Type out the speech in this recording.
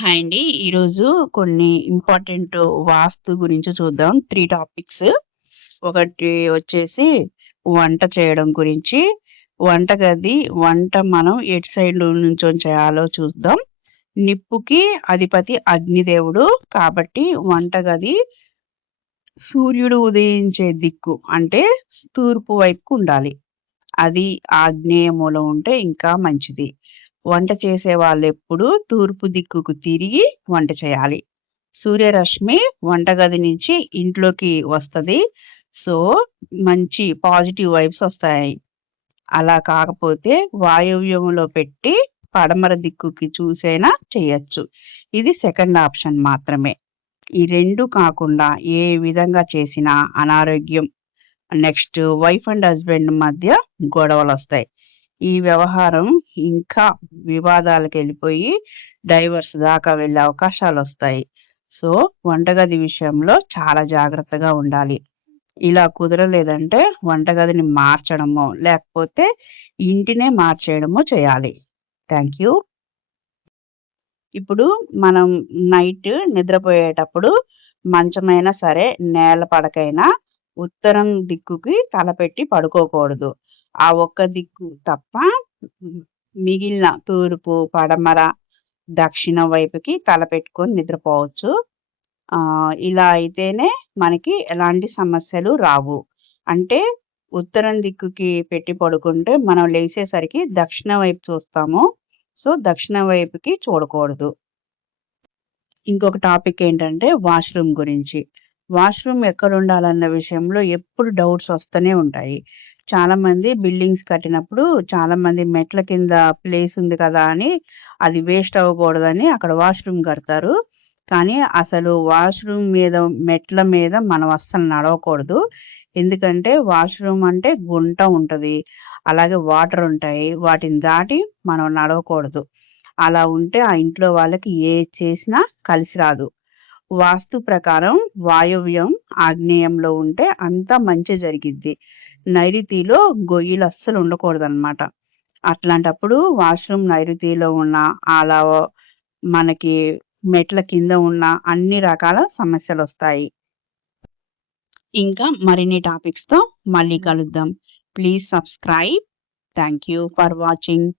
Hi అండి. ఈరోజు కొన్ని ఇంపార్టెంట్ వాస్తు గురించి చూద్దాం. 3 టాపిక్స్. ఒకటి వచ్చేసి వంట చేయడం గురించి. వంటగది, వంట మనం ఎటు సైడ్ నుంచొని చేయాలో చూద్దాం. నిప్పుకి అధిపతి అగ్నిదేవుడు. కాబట్టి వంటగది సూర్యుడు ఉదయించే దిక్కు అంటే తూర్పు వైపుకు ఉండాలి. అది ఆగ్నేయ మూల ఉంటే ఇంకా మంచిది. వంట చేసే వాళ్ళెప్పుడు తూర్పు దిక్కుకు తిరిగి వంట చేయాలి. సూర్యరశ్మి వంటగది నుంచి ఇంట్లోకి వస్తది. సో, మంచి పాజిటివ్ వైబ్స్ వస్తాయి. అలా కాకపోతే వాయవ్యంలో పెట్టి పడమర దిక్కుకి చూసైనా చేయొచ్చు. ఇది సెకండ్ ఆప్షన్ మాత్రమే. ఈ 2 కాకుండా ఏ విధంగా చేసినా అనారోగ్యం, నెక్స్ట్ వైఫ్ అండ్ హస్బెండ్ మధ్య గొడవలొస్తాయి. ఈ వ్యవహారం ఇంకా వివాదాలకెళ్ళిపోయి డైవర్స్ దాకా వెళ్ళే అవకాశాలొస్తాయి. సో, వంటగది విషయంలో చాలా జాగ్రత్తగా ఉండాలి. ఇలా కుదరలేదంటే వంటగదిని మార్చడమో, లేకపోతే ఇంటినే మార్చేయడమో చేయాలి. Thank you. ఇప్పుడు మనం నైట్ నిద్రపోయేటప్పుడు మంచమైనా సరే, నేల పడకైనా ఉత్తరం దిక్కుకి తలపెట్టి పడుకోకూడదు. ఆ ఒక్క దిక్కు తప్ప మిగిలిన తూర్పు, పడమర, దక్షిణ వైపుకి తలపెట్టుకొని నిద్రపోవచ్చు. ఇలా అయితేనే మనకి ఎలాంటి సమస్యలు రావు. అంటే ఉత్తరం దిక్కుకి పెట్టి పడుకుంటే మనం లేసేసరికి దక్షిణ వైపు చూస్తాము. సో, దక్షిణ వైపుకి చూడకూడదు. ఇంకొక టాపిక్ ఏంటంటే వాష్‌రూమ్ గురించి. వాష్‌రూమ్ ఎక్కడుండాలన్న విషయంలో ఎప్పుడు డౌట్స్ వస్తూనే ఉంటాయి. చాలామంది బిల్డింగ్స్ కట్టినప్పుడు చాలామంది మెట్ల కింద ప్లేస్ ఉంది కదా అని అది వేస్ట్ అవ్వకూడదని అక్కడ వాష్‌రూమ్ కడతారు. కానీ అసలు వాష్‌రూమ్ మీద మెట్ల మీద మనం అస్సలు నడవకూడదు. ఎందుకంటే వాష్‌రూమ్ అంటే గుంట ఉంటది. అలాగే వాటర్ ఉంటాయి. వాటిని దాటి మనం నడవకూడదు. అలా ఉంటే ఆ ఇంట్లో వాళ్ళకి ఏది చేసినా కలిసి రాదు. వాస్తు ప్రకారం వాయవ్యం, ఆగ్నేయంలో ఉంటే అంతా మంచే జరిగిద్ది. నైరుతిలో గొయ్యిలు అస్సలు ఉండకూడదనమాట. అట్లాంటప్పుడు వాష్‌రూమ్ నైరుతిలో ఉన్న అలా మనకి మెట్ల కింద ఉన్న అన్ని రకాల సమస్యలొస్తాయి. ఇంకా మరిన్ని టాపిక్స్‌తో మళ్ళీ కలుద్దాం. Please subscribe. Thank you for watching.